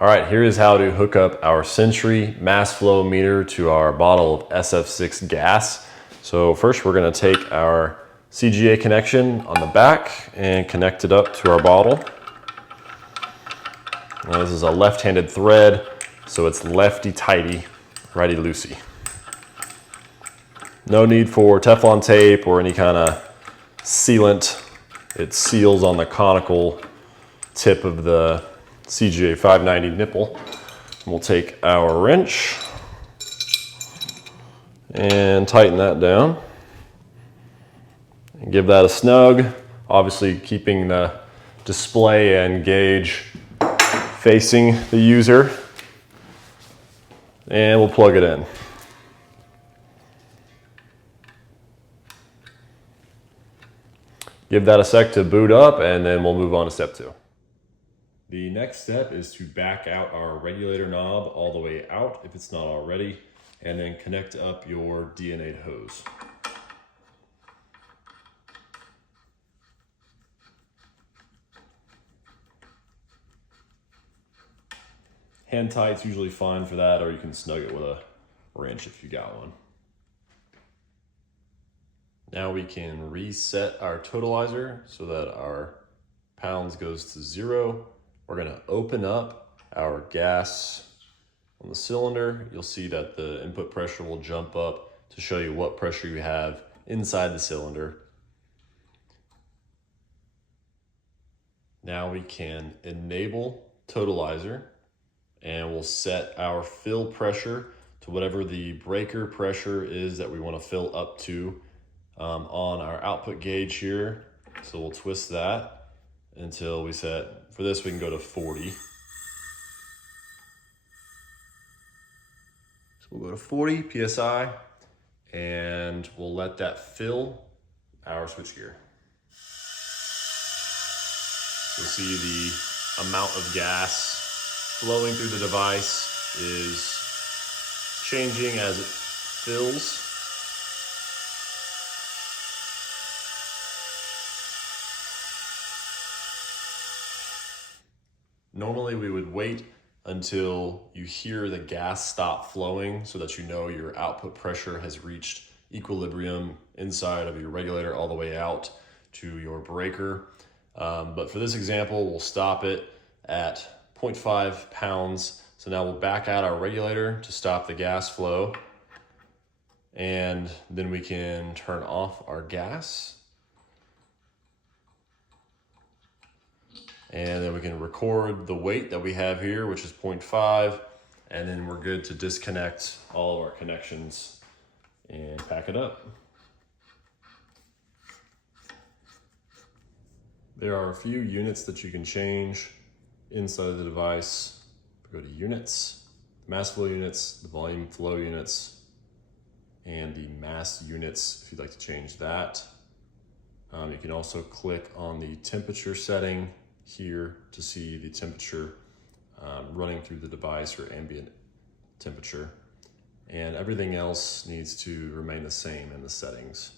All right, here is how to hook up our Sentry mass flow meter to our bottle of SF6 gas. So first we're gonna take our CGA connection on the back and connect it up to our bottle. Now this is a left-handed thread, so it's lefty-tighty, righty-loosey. No need for Teflon tape or any kind of sealant. It seals on the conical tip of the CGA 590 nipple. We'll take our wrench and tighten that down and give that a snug, obviously keeping the display and gauge facing the user, and we'll plug it in. Give that a sec to boot up, and then we'll move on to step 2. The next step is to back out our regulator knob all the way out if it's not already, and then connect up your DNA hose. Hand tight's usually fine for that, or you can snug it with a wrench if you got one. Now we can reset our totalizer so that our pounds goes to 0. We're gonna open up our gas on the cylinder. You'll see that the input pressure will jump up to show you what pressure you have inside the cylinder. Now we can enable totalizer, and we'll set our fill pressure to whatever the breaker pressure is that we want to fill up to on our output gauge here. So we'll twist that until we set, for this we can go to 40. So we'll go to 40 PSI and we'll let that fill our switchgear. You'll see the amount of gas flowing through the device is changing as it fills. Normally we would wait until you hear the gas stop flowing so that you know your output pressure has reached equilibrium inside of your regulator all the way out to your breaker. But for this example, we'll stop it at 0.5 pounds. So now we'll back out our regulator to stop the gas flow, and then we can turn off our gas. And then we can record the weight that we have here, which is 0.5, and then we're good to disconnect all of our connections and pack it up. There are a few units that you can change inside of the device. Go to units, mass flow units, the volume flow units, and the mass units if you'd like to change that. You can also click on the temperature setting here to see the temperature running through the device, or ambient temperature, and everything else needs to remain the same in the settings.